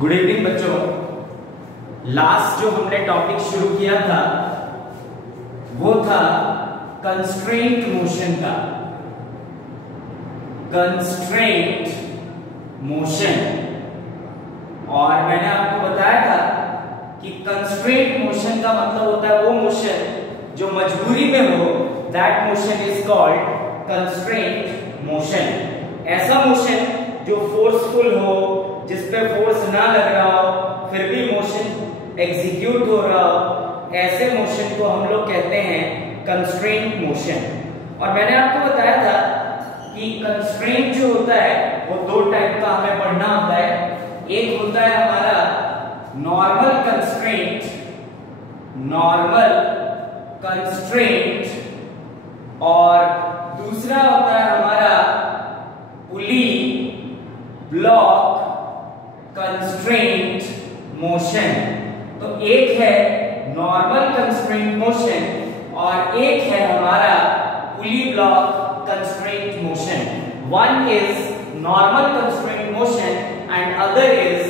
Good evening बच्चों। Last जो हमने टॉपिक शुरू किया था वो था कंस्ट्रेंट मोशन का। कंस्ट्रेंट मोशन, और मैंने आपको बताया था कि कंस्ट्रेंट मोशन का मतलब होता है वो मोशन जो मजबूरी में हो, that motion is called constraint motion. ऐसा मोशन जो फोर्सफुल हो, जिस पे फोर्स ना लग रहा हो फिर भी मोशन एग्जीक्यूट हो रहा हो, ऐसे मोशन को हम लोग कहते हैं कंस्ट्रेंट मोशन। और मैंने आपको बताया था कि कंस्ट्रेंट जो होता है वो दो टाइप का हमें पढ़ना होता है। एक होता है हमारा नॉर्मल कंस्ट्रेंट, नॉर्मल कंस्ट्रेंट, और दूसरा होता है हमारा पुली ब्लॉक कंस्ट्रेंट मोशन। तो एक है नॉर्मल कंस्ट्रेंट मोशन और एक है हमारा pulley block constraint motion. One is normal constraint motion and other is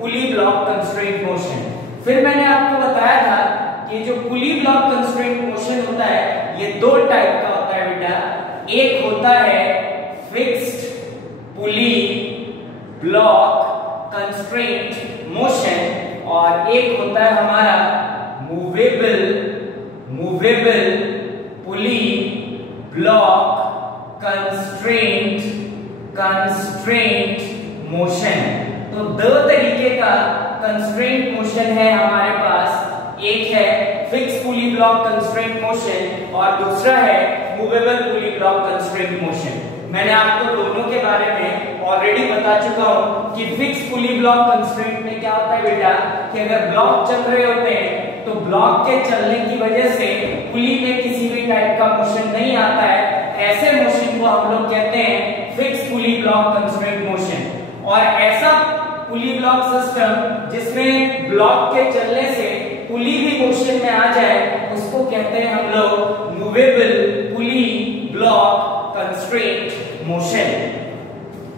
pulley block constraint motion. फिर मैंने आपको बताया था कि जो पुली ब्लॉक कंस्ट्रेंट मोशन होता है ये दो टाइप का होता है बेटा। एक होता है fixed pulley block constraint motion और एक होता है हमारा movable pulley block constraint motion. तो दो तरीके का कंस्ट्रेंट मोशन है हमारे पास। एक है फिक्स पुली ब्लॉक कंस्ट्रेंट मोशन और दूसरा है movable pulley block constraint motion. मैंने आपको दोनों के बारे में ऑलरेडी बता चुका हूं कि फिक्स पुली ब्लॉक कंस्ट्रेंट में क्या होता है बेटा कि अगर ब्लॉक चल रहे होते हैं तो ब्लॉक के चलने की वजह से पुली में किसी भी टाइप का मोशन नहीं आता है। ऐसे मोशन को हम लोग कहते हैं फिक्स पुली ब्लॉक कंस्ट्रेंट मोशन। और ऐसा पुली ब्लॉक सिस्टम जिसमें ब्लॉक के चलने से पुली भी मोशन में आ जाए उसको कहते हैं हम लोग movable pulley block constraint motion.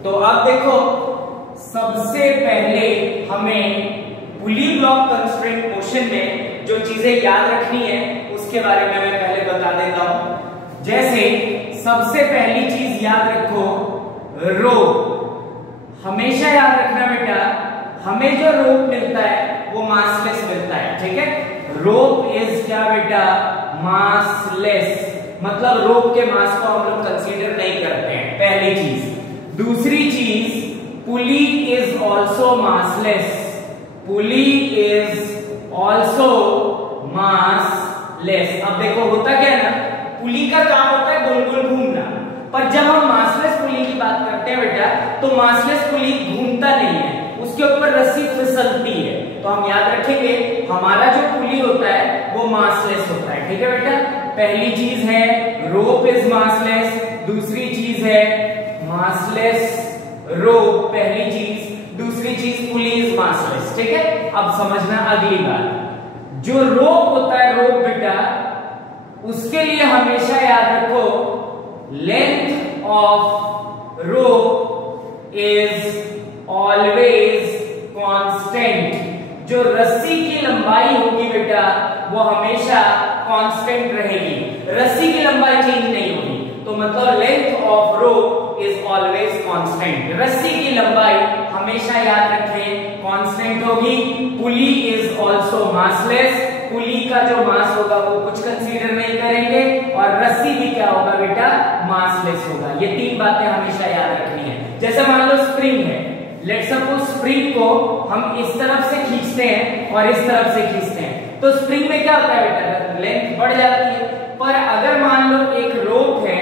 तो अब देखो, सबसे पहले हमें पुली ब्लॉक कंस्ट्रेंट मोशन में जो चीजें याद रखनी है उसके बारे में मैं पहले बता देता हूं। जैसे सबसे पहली चीज याद रखो, रोप। हमेशा याद रखना बेटा, हमें जो रोप मिलता है वो मासलेस मिलता है, ठीक है। रोप इज क्या बेटा, मासलेस, मतलब रोप के मास को हम लोग कंसीडर नहीं करते हैं, पहली चीज। दूसरी चीज, pulley is also massless. Pulley is also massless. अब देखो होता क्या है ना, पुली का काम होता है गोल गोल घूमना, पर जब हम मासलेस पुली की बात करते हैं बेटा तो मासलेस पुली घूमता नहीं है, उसके ऊपर रस्सी फिसलती है। तो हम याद रखेंगे हमारा जो पुली होता है वो मासलेस होता है, ठीक है बेटा। पहली चीज है रोप इज मासलेस, दूसरी चीज है मासलेस रोप, पहली चीज। दूसरी चीज पुली इज मासलेस, ठीक है। अब समझना अगली बात, जो रोप होता है रोप बेटा, उसके लिए हमेशा याद रखो length of rope is always constant. जो रस्सी की लंबाई होगी बेटा वो हमेशा कांस्टेंट रहेगी, रस्सी की लंबाई चेंज नहीं होगी। तो मतलब length of rope is always constant, रस्सी की लंबाई हमेशा याद रखें कांस्टेंट होगी। पुली इज ऑल्सो मासलेस, पुली का जो मास होगा वो कुछ कंसीडर नहीं करेंगे, और रस्सी भी क्या होगा बेटा, मासलेस होगा। ये तीन बातें हमेशा याद रखनी है। जैसे मान लो स्प्रिंग है, लेट्स सपोज स्प्रिंग को हम इस तरफ से खींचते हैं और इस तरफ से खींचते हैं, तो स्प्रिंग में क्या होता है बेटा, लेंथ बढ़ जाती है। पर अगर मान लो एक रोप है,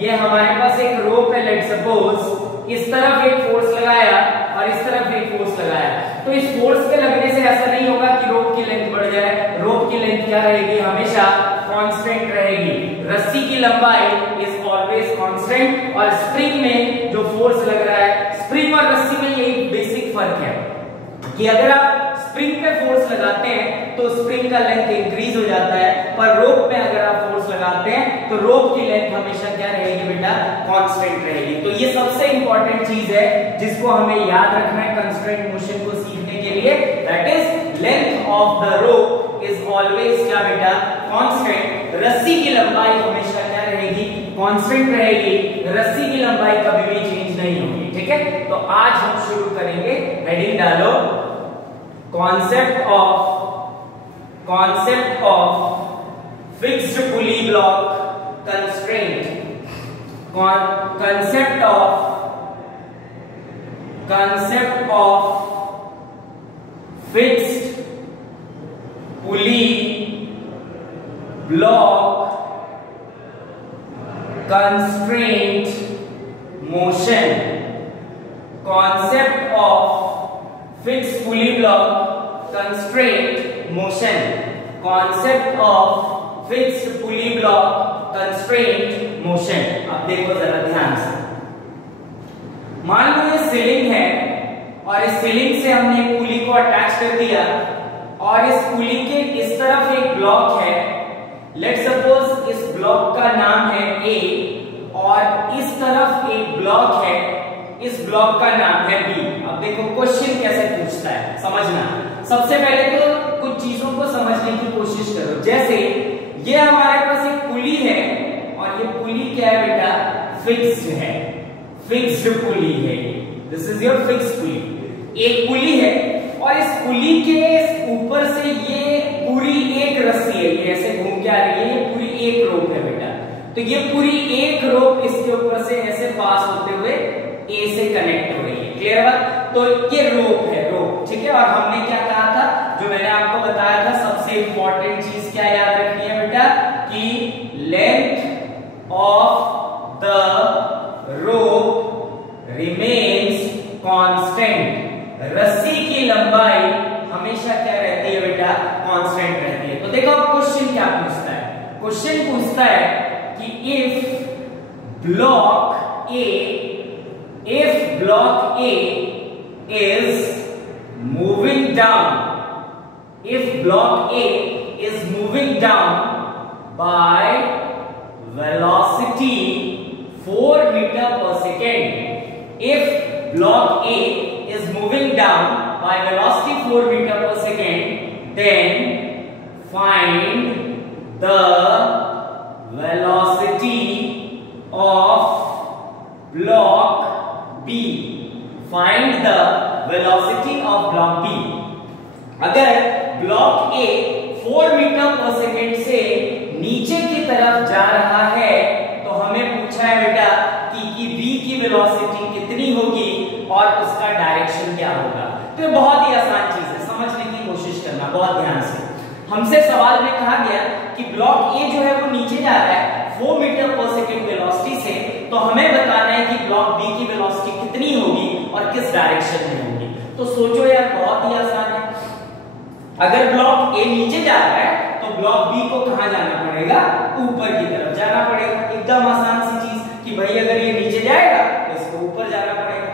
ये हमारे पास एक रोप है, लेट्स सपोज इस तरफ एक फोर्स लगाया और इस तरफ एक फोर्स लगाया, तो इस फोर्स के लगने से ऐसा नहीं होगा कि रोप की लेंथ बढ़ जाए। रोप की लेंथ क्या रहेगी, हमेशा कांस्टेंट रहेगी। रस्सी की लंबाई इज ऑलवेज कांस्टेंट, और स्प्रिंग में जो फोर्स लग रहा है, स्प्रिंग और रस्सी में यही बेसिक फर्क है कि अगर आप स्प्रिंग पे फोर्स लगाते हैं तो स्प्रिंग का लेंथ इंक्रीज हो जाता है, पर रोप में अगर आप फोर्स लगाते हैं तो रोप की लेंथ हमेशा क्या रहेगी बेटा, कांस्टेंट रहेगी। तो ये सबसे इंपॉर्टेंट चीज है जिसको हमें याद रखना है कंस्ट्रेंट मोशन को सीखने के लिए, that is length of the rope is always क्या बेटा, कांस्टेंट। रस्सी की लंबाई हमेशा क्या रहेगी, कांस्टेंट रहेगी, रस्सी की लंबाई कभी भी चेंज नहीं होगी, ठीक है। तो आज हम शुरू करेंगे, हेडिंग डालो, concept of fixed pulley block constraint, concept of fixed pulley block constraint motion, concept of fixed pulley block constraint motion, concept of fixed pulley block constraint motion। अब देखो जरा ध्यान से, मान लो ये सीलिंग है और इस सीलिंग से हमने एक पुली को अटैच कर दिया और इस पुली के इस तरफ एक ब्लॉक है, लेट सपोज इस ब्लॉक का नाम है A और इस तरफ एक ब्लॉक है, इस ब्लॉक का नाम है B। अब देखो क्वेश्चन कैसे पूछता है, समझना। सबसे पहले तो कुछ चीजों को समझने की कोशिश करो, जैसे ये हमारे पास एक पुली है और ये पुली क्या है बेटा, फिक्स्ड है, फिक्स्ड पुली है, this is your fixed pulley. एक पुली है और इस पुली के ऊपर से ये पूरी एक रस्सी है, ये ऐसे घूम के आ रही है, ये पूरी एक रोप है बेटा। तो ये पूरी एक रोप इसके ऊपर से ऐसे पास होते हुए A से कनेक्ट हो रही है, क्लियर बात। तो ये रोप है, रोप, ठीक है। और हमने क्या कहा था, जो मैंने आपको बताया था, सबसे इंपॉर्टेंट चीज क्या याद रखनी है बेटा, कि length of the rope remains constant, रस्सी की लंबाई हमेशा क्या रहती है बेटा, कांस्टेंट रहती है। तो देखो अब क्वेश्चन क्या पूछता है, क्वेश्चन पूछता है कि if block A is moving down, if block A is moving down by velocity 4 meter per second, if block A is moving down by velocity 4 meter per second, then find the velocity of block B, find the velocity of block B। अगर block A 4 metre पर second से नीचे की तरफ जा रहा है तो हमें पूछा है बेटा कि B की वेलोसिटी कितनी होगी और उसका डायरेक्शन क्या होगा। तो ये बहुत ही आसान चीज है, समझने की कोशिश करना बहुत ध्यान से। हमसे सवाल में कहा गया कि ब्लॉक A जो है वो नीचे जा रहा है 4 मीटर पर सेकेंड वेलोसिटी से, तो हमें बताना है कि ब्लॉक B की वेलोसिटी कितनी होगी और किस डायरेक्शन में होगी। तो सोचो यार, बहुत ही आसान है। अगर ब्लॉक A नीचे जा रहा है तो ब्लॉक B को कहां जाना पड़ेगा, ऊपर की तरफ जाना पड़ेगा। एकदम आसान सी चीज कि भाई अगर ये नीचे जाएगा तो इसको ऊपर जाना पड़ेगा।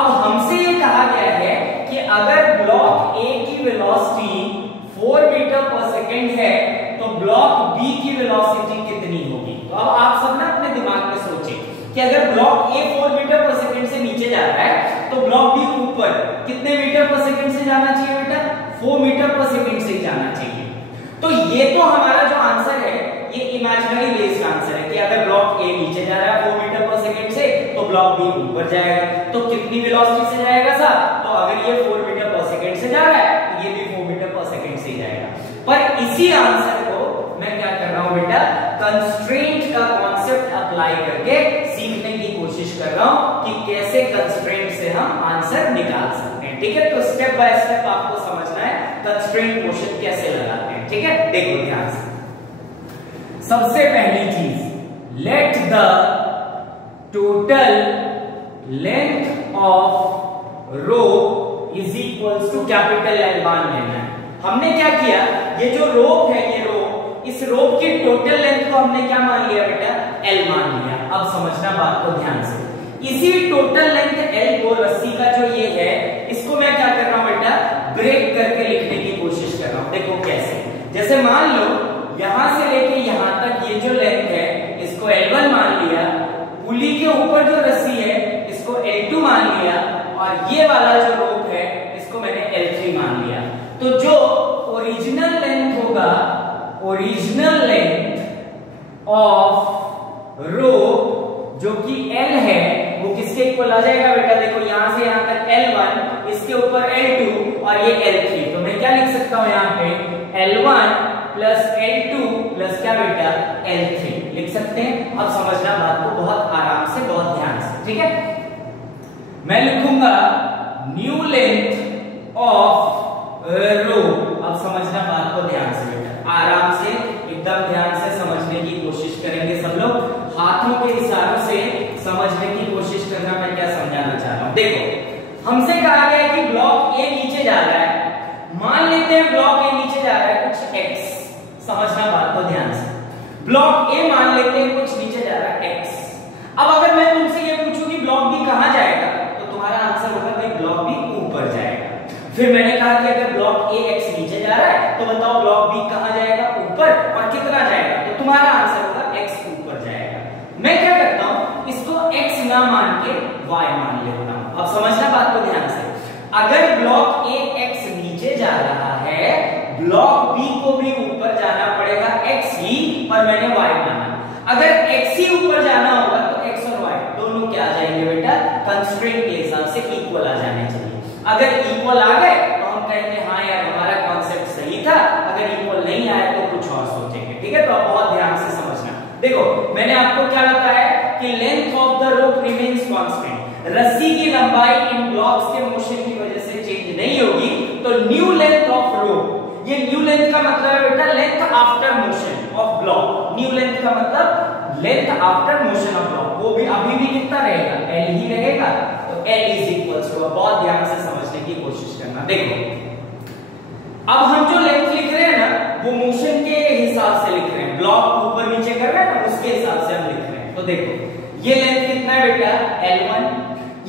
अब हमसे ये कहा गया है कि अगर ब्लॉक A की वेलोसिटी 4 मीटर पर सेकेंड है तो ब्लॉक B की वेलोसिटी कितनी होगी। तो अब आप सब ना अपने दिमाग में सोचें कि अगर ब्लॉक A 4 मीटर पर सेकेंड से नीचे जा रहा है तो ब्लॉक B ऊपर कितने मीटर पर सेकेंड से जाना चाहिए बेटा, 4 मीटर पर सेकेंड से जाना चाहिए। तो ये तो हमारा जो आंसर है ये इमेजिनरी बेस्ड आंसर है कि अगर ब्लॉक A नीचे जा रहा है 4 मीटर पर सेकेंड से तो ब्लॉक B ऊपर जाएगा। तो कितनी वेलोसिटी से जाएगा साहब, तो अगर ये 4 मीटर पर सेकेंड से जा रहा है तो ये भी 4 मीटर पर सेकेंड से जाएगा। पर इसी आंसर को मैं क्या कर रहा हूं बेटा, कंस्ट्रेंट का कॉन्सेप्ट अप्लाई करके सीखने की कोशिश कर रहा हूं कि कैसे कंस्ट्रेंट से हम आंसर निकाल सकते हैं, ठीक है। तो स्टेप बाय स्टेप आपको समझना है कंस्ट्रेंट मोशन कैसे लगाते हैं, ठीक है। देखो ध्यान से, सबसे पहली चीज, let the total length of rope is equals to capital L मान लेना है। हमने क्या किया, ये जो रोप है, ये रोप, इस रोप की टोटल लेंथ को हमने क्या मान लिया बेटा, L मान लिया। अब समझना बात को ध्यान से, इसी टोटल लेंथ L को, रस्सी का जो ये है, इसको मैं क्या कर रहा हूं बेटा, ब्रेक करके लिखने की कोशिश कर रहा हूं। देखो कैसे, जैसे मान लो यहां से लेके यहां तक ये जो लेंथ है इसको L1 मान लिया, पुली के ऊपर जो रस्सी है इसको L2 मान लिया, और ये वाला जो रोप है इसको मैंने L3 मान लिया। इक्वल आ जाएगा बेटा। देखो यहां से यहां तक L1, इसके ऊपर L2 और ये L3, तो मैं क्या लिख सकता हूं यहाँ पे L1 प्लस L2 प्लस क्या बेटा L3 लिख सकते हैं। अब समझना बात को बहुत आराम से, बहुत ध्यान से, ठीक है। मैं लिखूंगा न्यू लेंथ ऑफ रो। अब समझना बात को ध्यान से बेटा, आराम से एकदम ध्यान से समझने की कोशिश करेंगे सब लोग, हाथों के इशारों से समझने की कोशिश करना। मैं क्या समझाना चाह रहा हूं, देखो हमसे कहा गया है कि ब्लॉक ए नीचे जा रहा है, मान लेते हैं ब्लॉक ए नीचे जा रहा है कुछ x, समझना बात को ध्यान से, ब्लॉक ए मान लेते हैं कुछ नीचे जा रहा है x। अब अगर मैं तुमसे ये पूछूं कि ब्लॉक बी कहां जाएगा, तो तुम्हारा आंसर होगा भाई ब्लॉक बी ऊपर जाएगा। फिर मैंने कहा कि अगर ब्लॉक ए x नीचे जा रहा है तो बताओ ब्लॉक बी कहां जाएगा, ऊपर, और कितना जाएगा, तो तुम्हारा आंसर होगा x ऊपर जाएगा। मैं क्या करता हूं, इसको x ना मान के y मान लेता हूं। अब समझना बात को ध्यान से, अगर ब्लॉक ए x नीचे जा रहा है, ब्लॉक बी को भी ऊपर जाना पड़ेगा x ही, पर मैंने y माना। अगर x ही ऊपर जाना होगा तो x और y दोनों क्या आ जाएंगे बेटा, कंस्ट्रेंट के हिसाब से इक्वल आ जाने चाहिए। अगर इक्वल आ गए तो हम कहेंगे हाँ यार हमारा कॉन्सेप्ट सही था, अगर इक्वल नहीं आया तो कुछ और सोचेंगे, ठीक है। तो आप बहुत ध्यान से समझना। देखो मैंने आपको क्या बताया कि length of the rope remains constant, रस्सी की लंबाई इन ब्लॉक्स के मोशन की वजह से चेंज नहीं होगी, तो न्यू लेंथ ऑफ रोप, ये न्यू लेंथ का मतलब है बेटा length after motion of block. New length का मतलब length after motion of block, वो भी अभी भी कितना रहेगा, L ही रहेगा। तो L इज इक्वल्स टू, बहुत ध्यान से समझने की कोशिश करना। देखो अब हम जो लेंथ लिख रहे हैं ना, वो मोशन के हिसाब से लिख रहे हैं, ब्लॉक ऊपर नीचे कर रहे हैं ना, उसके हिसाब से हम लिख रहे हैं। तो देखो ये लेंथ कितना है बेटा L1,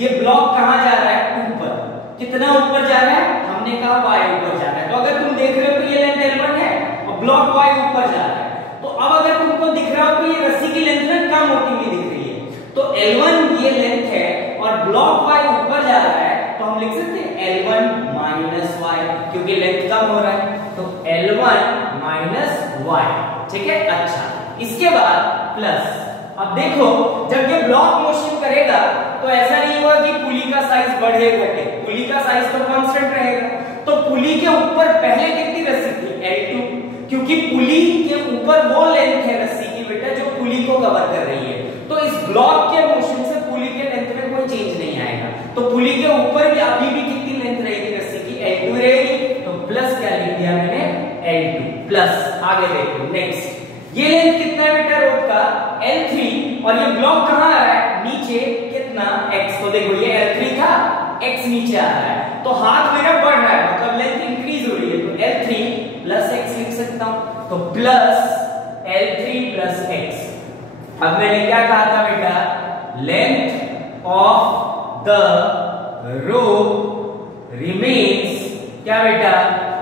ये ब्लॉक कहां जा रहा है, ऊपर, कितना ऊपर जा रहा है, हमने कहा y ऊपर जा रहा है। तो अगर तुम देख रहे हो तो ये लेंथ L1 है और ब्लॉक y ऊपर जा रहा है, तो अब अगर तुमको दिख रहा हो तो ये रस्सी की लेंथ ना कम होती हुई दिख रही है, तो L1 ये लेंथ है और ब्लॉक y ऊपर जा रहा है, तो हम लिख सकते हैं L1 माइनस y, क्योंकि लेंथ कम हो रहा है, तो L1 माइनस y, ठीक है। अच्छा, इसके बाद प्लस, अब देखो जब ये ब्लॉक मोशन करेगा तो ऐसा नहीं होगा कि पुली का साइज बढ़े घटे, पुली का साइज तो कांस्टेंट रहेगा। तो पुली के ऊपर पहले कितनी रस्सी थी, L2, क्योंकि पुली के ऊपर वो लेंथ है रस्सी की बेटा जो पुली को कवर कर रही है, तो इस ब्लॉक के मोशन से पुली के लेंथ में कोई चेंज नहीं आएगा। तो पुली के ऊपर भी अभी भी कितनी लेंथ रहेगी रस्सी की, L2 रहेगी। तो प्लस क्या लिख दिया मैंने, L2 प्लस। आगे देखो नेक्स्ट, ये लेंथ कितना है बेटा रोप का, L3, और ये ब्लॉक कहां आ रहा है, नीचे, कितना x। तो देखो ये L3 था, x नीचे आ रहा है, तो हाथ मेरा बढ़ रहा है, मतलब लेंथ इंक्रीज हो रही है, तो L3 प्लस x लिख सकता हूं। तो प्लस L3 प्लस x। अब मैंने क्या कहा था बेटा, length of the rope remains क्या बेटा,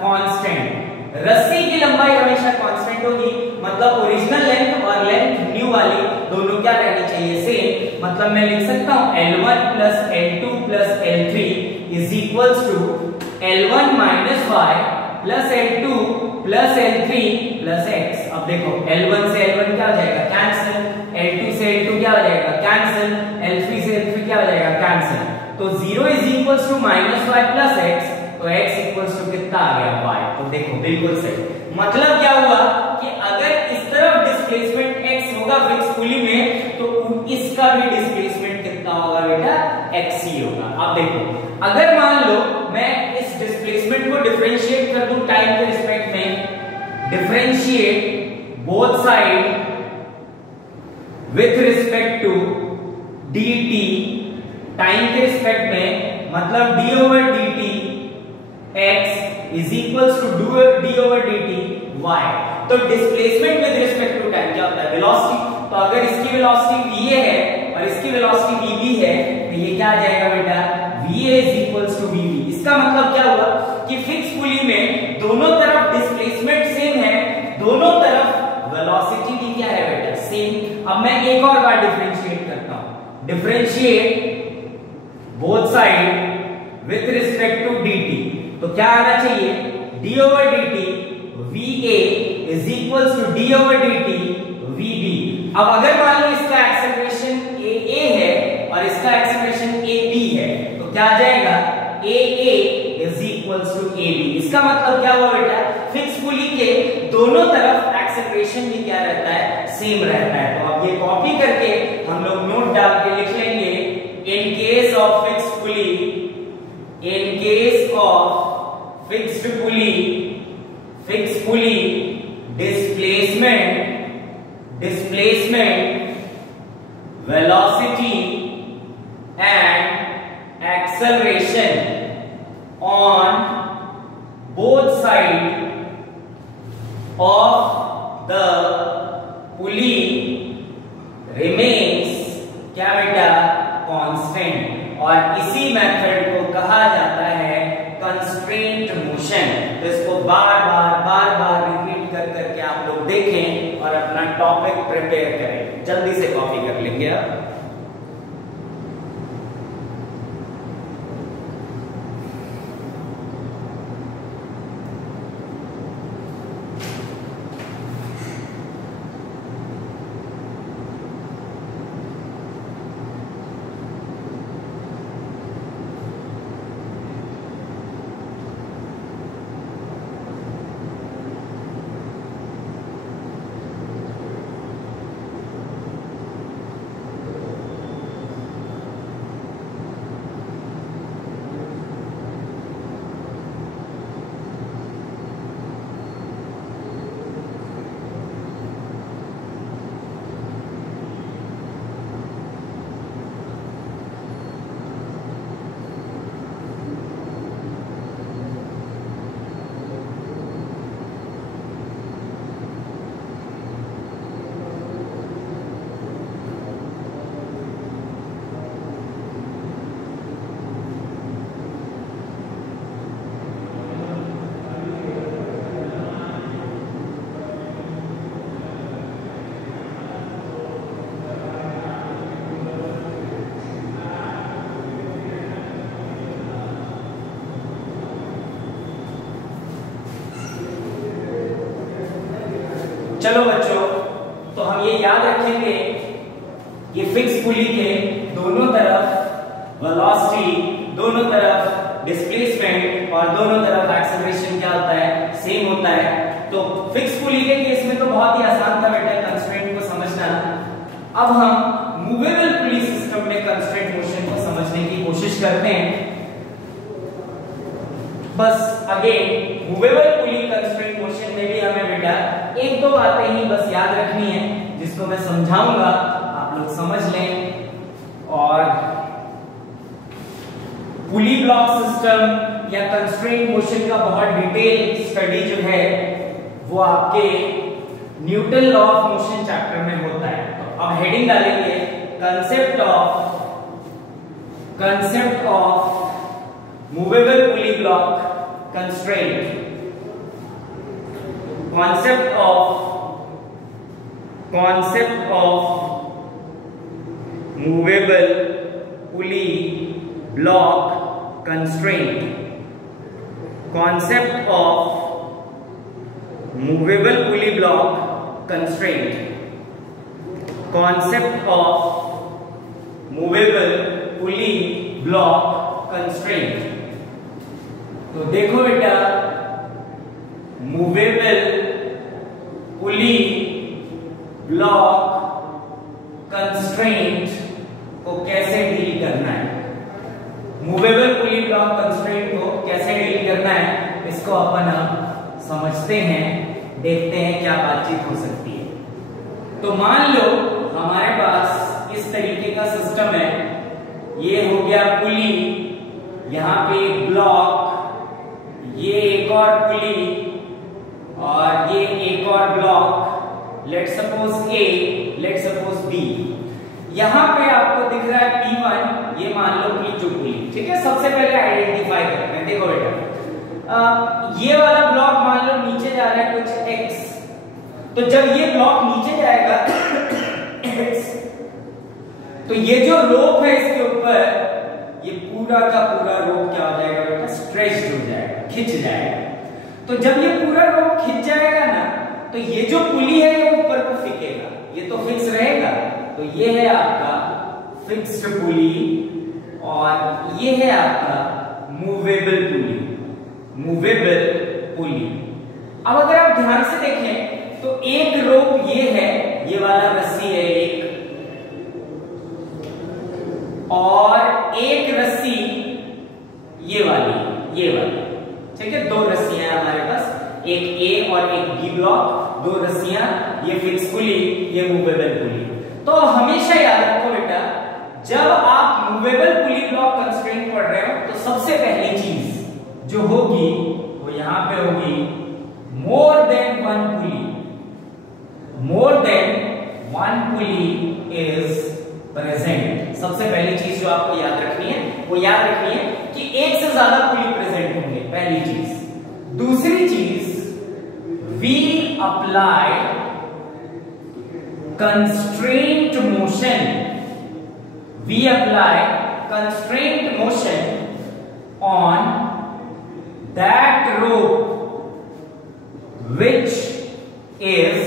कांस्टेंट। रस्सी की लंबाई हमेशा कांस्टेंट होगी, मतलब ओरिजिनल लेंथ और लेंथ न्यू वाली दोनों क्या रहनी चाहिए, सेम। मतलब मैं लिख सकता हूं L1 plus L2 plus L3 is equals to L1 minus y plus L2 plus L3 plus x। अब देखो L1 से L1 क्या हो जाएगा, कैंसिल, L2 से L2 क्या हो जाएगा, कैंसिल, L3 से L3 क्या हो जाएगा, कैंसिल। तो 0 is equals to minus y plus x, तो x इक्वल्स टू कितना आ गया, y। तो देखो बिल्कुल सही। मतलब क्या हुआ कि अगर इस तरफ डिस्प्लेसमेंट x होगा फिक्स पुली में, तो इसका भी डिस्प्लेसमेंट कितना होगा बेटा, x ही होगा। अब देखो अगर मान लो मैं इस डिस्प्लेसमेंट को डिफरेंशिएट कर दूं टाइम के रिस्पेक्ट में, differentiate both side with respect to dt, time के रिस्पेक्ट में, मतलब d over dt x is equals to d over dt y। तो displacement with respect to time क्या होता है, वेलोसिटी। तो अगर इसकी वेलोसिटी va है और इसकी वेलोसिटी vb है, तो ये क्या आ जाएगा बेटा, va is equals to vb। इसका मतलब क्या हुआ कि फिक्स पुली में दोनों तरफ डिस्प्लेसमेंट सेम है, दोनों तरफ वेलोसिटी भी क्या है बेटा, सेम। अब मैं एक और बार डिफरेंशिएट करता हूं, differentiate both side with respect to dt, तो क्या आना चाहिए, d over dt va is equals to d over dt vb। अब अगर मान लो इसका एक्सेलरेशन a है और इसका एक्सेलरेशन a क्या आ जाएगा A A is equals to A B. इसका मतलब क्या हुआ बेटा, फिक्स पुली के दोनों तरफ एक्सेलरेशन भी क्या रहता है, सेम रहता है। तो अब ये कॉपी करके हम लोग नोट डाल के लिख लेंगे, in case of fix pulley, in case of fixed pulley, fix pulley displacement, velocity and acceleration on both sides of the pulley remains क्या बेटा, कांस्टेंट। और इसी मेथड को कहा जाता है कंस्ट्रेंट मोशन। तो इसको बार बार रिपीट कर करके आप लोग देखें और अपना टॉपिक प्रिपेयर करें। जल्दी से कॉपी कर लेंगे आप। चलो बच्चों, तो हम ये याद रखेंगे, ये फिक्स पुली के दोनों तरफ वेलोसिटी, दोनों तरफ डिस्प्लेसमेंट और दोनों तरफ एक्सेलरेशन क्या होता है, सेम होता है। तो फिक्स पुली के केस में तो बहुत ही आसान था बेटा कंस्ट्रेंट को समझना। अब हम मूवेबल पुली सिस्टम में कंस्ट्रेंट मोशन को समझने की कोशिश करते हैं। बस again movable pulley constraint motion में भी हमें बेटा एक दो बातें ही बस याद रखनी है, जिसको मैं समझाऊंगा, आप लोग समझ लें। और पुली ब्लॉक सिस्टम या कंस्ट्रेंट मोशन का बहुत डिटेल स्टडी जो है वो आपके Newton law of motion chapter में होता है। तो अब हेडिंग डालेंगे concept of movable pulley block constraint. concept of movable pulley block constraint, concept of movable pulley block constraint, concept of movable pulley block constraint। तो देखो बेटा, मूवेबल पुली ब्लॉक कंस्ट्रेंट को कैसे डील करना है, मूवेबल पुली ब्लॉक कंस्ट्रेंट को कैसे deal करना है, इसको अपन अब समझते हैं, देखते हैं क्या बातचीत हो सकती है। तो मान लो हमारे पास इस तरीके का सिस्टम है, ये हो गया पुली, यहां पे एक ब्लॉक, ये एक और पुली और ये एक और ब्लॉक, लेट सपोज ए, लेट सपोज बी। यहां पे आपको दिख रहा है P1, ये मान लो P2 पुली, ठीक है। सबसे पहले आइडेंटिफाई करते हैं। देखो बेटा, ये वाला ब्लॉक मान लो नीचे जा रहा है कुछ x, तो जब ये ब्लॉक नीचे जाएगा x, तो ये जो रोप है इसके ऊपर, ये पूरा का पूरा रोप क्या हो जाएगा बेटा, स्ट्रेच्ड हो जाएगा, खिंच जाएगा। तो जब ये पूरा रोप खिंच जाएगा ना, तो ये जो पुली है ये ऊपर को फिकेगा, ये तो फिक्स रहेगा। तो ये है आपका फिक्स्ड पुली और ये है आपका मूवेबल पुली, मूवेबल पुली। अब अगर आप ध्यान से देखें तो एक रोप ये है, ये वाला रस्सी है एक, और एक रस्सी ये वाली, ठीक है। दो रस्सियां हैं हमारे पास, एक ए और एक बी ब्लॉक, दो रस्सियां, ये फिक्स पुली, ये मूवेबल पुली। तो हमेशा याद रखो बेटा, जब आप मूवेबल पुली ब्लॉक कंस्ट्रेंट पढ़ रहे हो तो सबसे पहली चीज जो होगी वो यहां पे होगी more than one pulley. More than one pulley is present. सबसे पहली चीज जो आपको याद रखनी है वो याद रखनी है कि एक से ज्यादा पुली प्रेजेंट होंगे, पहली चीज। दूसरी चीज, we apply constraint motion, we apply constraint motion on that rope which is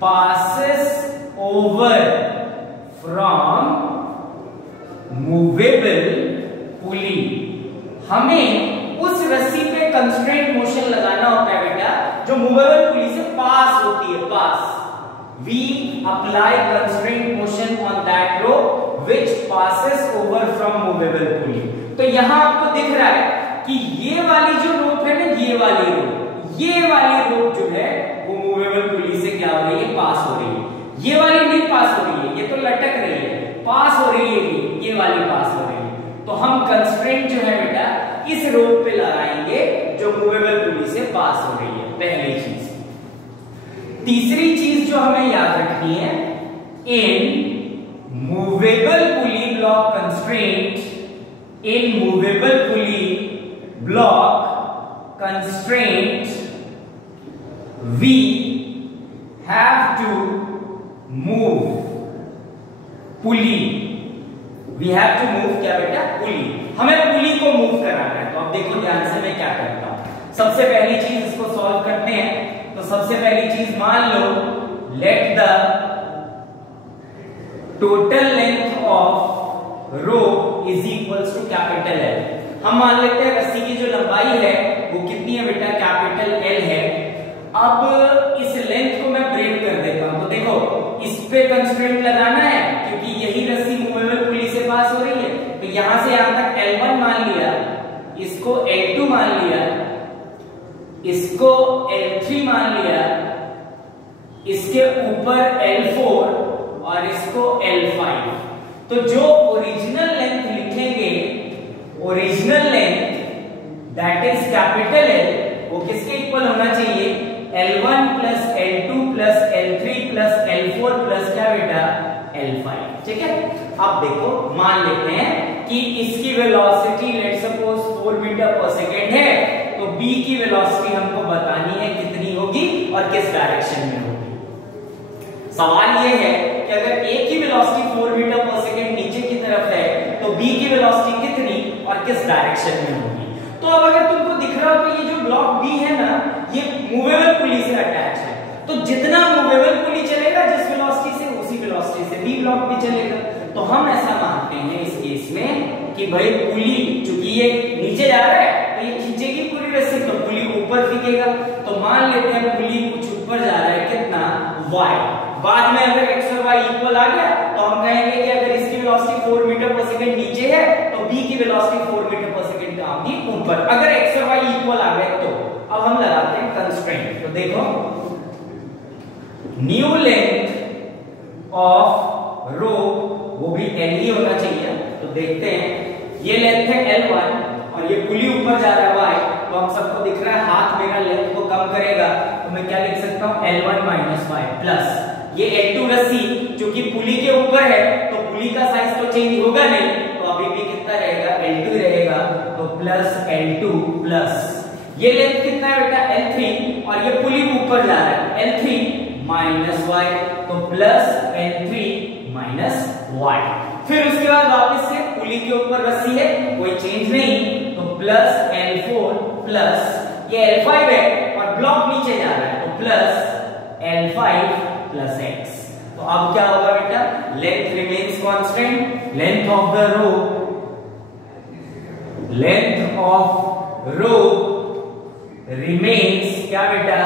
passes over from movable pulley। हमें उस रस्सी पे कंस्ट्रेंट मोशन लगाना होता है बेटा जो मूवेबल पुली से पास होती है, pass. We apply constraint motion on that rope which passes over from movable pulley। तो यहां आपको दिख रहा है कि ये वाली जो रोप है ना, ये वाली रोप जो है वो मूवेबल पुली से क्या हो रही है, पास हो रही है। ये वाली नहीं पास हो रही है, ये तो लटक रही है, पास हो रही है, ये वाली पास हो रही है। तो हम कंस्ट्रेंट जो है बेटा इस रोप पे लगाएंगे जो मूवेबल पुली से पास हो रही है, पहली चीज। तीसरी चीज जो हमें याद रखनी है, in movable pulley block constraint, in movable pulley block constraint we have to move pulley, we have to move क्या बेटा, पुली। हमें पुली को मूव कराना है। तो अब देखो ध्यान से मैं क्या करता हूं। सबसे पहली चीज इसको सॉल्व करते हैं। तो सबसे पहली चीज मान लो, let the total length of rope is equals to capital L. हम मान लेते हैं रस्सी की जो लंबाई है वो कितनी है बेटा, कैपिटल एल है। अब इस लेंथ को मैं ब्रेक कर देता हूं। तो देखो इस पे कंस्ट्रेंट लगाना है क्योंकि यही रस्सी मूवेबल पुली से पास हो रही है। तो यहां से यहां तक L1 मान लिया, इसको L2 मान लिया, इसको L3 मान लिया, इसके ऊपर L4 और इसको L5। तो जो ओरिजिनल लेंथ लिखेंगे, original length that is capital L, वो किसके इक्वल होना चाहिए, L1 plus L2 plus L3 plus L4 plus क्या बेटा, L5। ठीक है। अब देखो मान लेते हैं कि इसकी वेलोसिटी लेट सपोज 4 मीटर पर सेकेंड है, तो B की वेलोसिटी हमको बतानी है कितनी होगी और किस डायरेक्शन में होगी। सवाल ये है कि अगर A की वेलोसिटी 4 मीटर पर सेकेंड नीचे की तरफ है तो B की वेलोसिटी कितनी और किस डायरेक्शन में होगी। तो अब अगर तुमको दिख रहा हो तो ये जो ब्लॉक B है ना, ये मूवेबल पुली से अटैच है। तो जितना मूवेबल पुली चलेगा जिस वेलोसिटी से, उसी वेलोसिटी से B ब्लॉक भी चलेगा। तो हम ऐसा मानते हैं इस केस में कि भाई पुली चूंकि ये नीचे जा रहा है तो ये खींचेगी पूरी रस्सी, तो पुली ऊपर फेंकेगा। तो मान लेते हैं पुली कुछ ऊपर जा रहा है, कितना, y। बाद में अगर x और y इक्वल आ गया तो हम कहेंगे कि अगर इसकी वेलोसिटी 4 मीटर पर सेकंड नीचे है तो B की वेलोसिटी 4 मीटर पर सेकंड कहां होगी, ऊपर। अगर x और y इक्वल आ गए तो अब हम लगाते हैं कंस्ट्रेंट। तो देखो न्यू लेंथ ऑफ रोप, वो भी L ही होना चाहिए। तो देखते हैं, ये लेंथ है L1 और ये पुली ऊपर जा रहा है y। तो हम सबको दिख रहा है हाथ मेरा लेंथ को कम करेगा, तो मैं क्या लिख सकता हूं, L1 माइनस y प्लस ये L2 रस्सी क्योंकि पुली के ऊपर है तो पुली का साइज तो चेंज होगा नहीं, तो अभी भी कितना रहेगा, L2 रहेगा। तो प्लस L2 प्लस ये लेंथ कितना है बेटा, L3 और ये पुली ऊपर जा रहा है L3 माइनस y, तो प्लस L3 माइनस y। फिर उसके बाद वापस से पुली के ऊपर रस्सी है, कोई चेंज नहीं, तो प्लस L4 प्लस ये L5 है और ब्लॉक नीचे जा रहा है तो प्लस L5 प्लस x। तो अब क्या होगा बेटा, length remains constant, length of the rope length of rope remains क्या बेटा,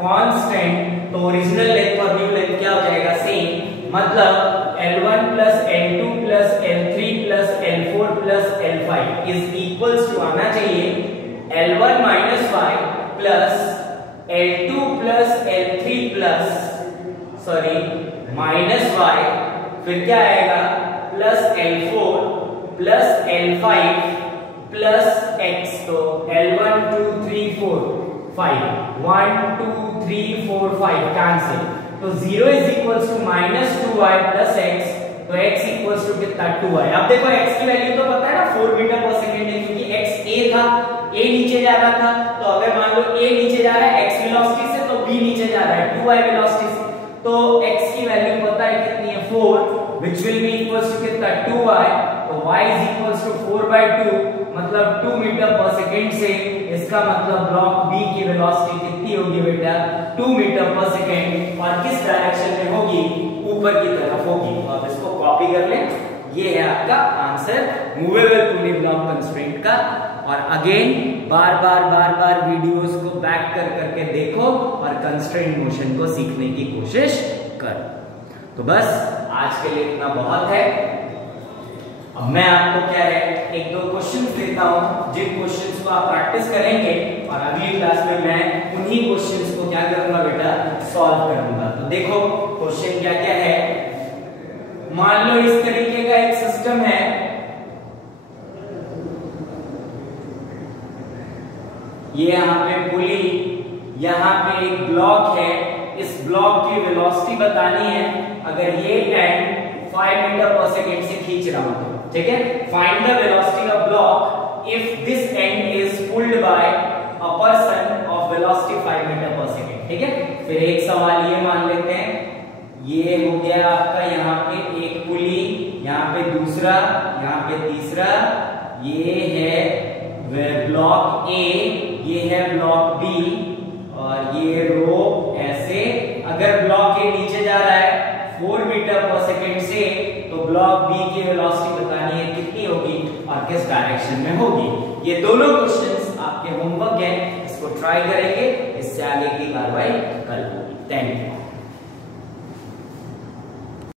कांस्टेंट। तो ओरिजिनल लेंथ और न्यू लेंथ क्या हो जाएगा, सेम। मतलब L1 plus L2 plus L3 plus L4 plus L5 is equals to आना चाहिए L1 minus y plus L2 plus L3 plus minus y, फिर क्या आएगा plus L4 plus L5 plus x। तो L1 2 3 4 5 1 2 3 4 5 कैंसिल। तो 0 is equals to minus 2y plus x। तो x equals to कितना 2y। अब देखो x की वैल्यू तो पता है ना 4 मीटर पर सेकंड है, क्योंकि x a था, a नीचे जा रहा था। तो अगर मान लो a नीचे जा रहा है x वेलोसिटी से, तो b नीचे जा रहा है 2y वेलोसिटी से। तो x की वैल्यू पता है कितनी है 4, which will be equals to कितना 2y। तो y is equals to 4/2 मतलब 2 मीटर पर सेकंड से। इसका मतलब ब्लॉक B की वेलोसिटी कितनी होगी बेटा, 2 मीटर पर सेकंड। और किस डायरेक्शन में होगी, ऊपर की तरफ होगी। तो आप इसको कॉपी कर लें, ये है आपका answer movable pulley block constraint का। और अगेन बार बार वीडियोस को बैक कर करके देखो और कंस्ट्रेंट मोशन को सीखने की कोशिश करो। तो बस आज के लिए इतना बहुत है। अब मैं आपको क्या है एक दो क्वेश्चंस देता हूं, जिन क्वेश्चंस को आप प्रैक्टिस करेंगे और अगली क्लास में मैं उन्हीं क्वेश्चंस को क्या करूंगा बेटा, सॉल्व करूंगा। तो देखो क्वेश्चन क्या क्या है। मान लो इस तरीके का एक सिस्टम है, ये यहाँ पे पुली, यहाँ पे एक ब्लॉक है, इस ब्लॉक की वेलोसिटी बतानी है। अगर ये एंड 5 मीटर पर सेकेंड से खींच रहा हूं तो ठीक है, find the velocity of block if this end is pulled by a person of velocity 5 metre पर सेकेंड। ठीक है, फिर एक सवाल ये मान लेते हैं, ये हो गया आपका यहाँ पे एक पुली, यहाँ पे दूसरा, यहाँ पे तीसरा, ये है ब्लॉक ए, ये है ब्लॉक बी, और ये रोप ऐसे। अगर ब्लॉक ए नीचे जा रहा है 4 मीटर पर सेकेंड से, तो ब्लॉक बी की वेलोसिटी बतानी है कितनी होगी और किस डायरेक्शन में होगी। ये दोनों क्वेश्चंस आपके होमवर्क है, इसको ट्राई करेंगे, इससे आगे की कार्रवाई कल होगी। Thank you.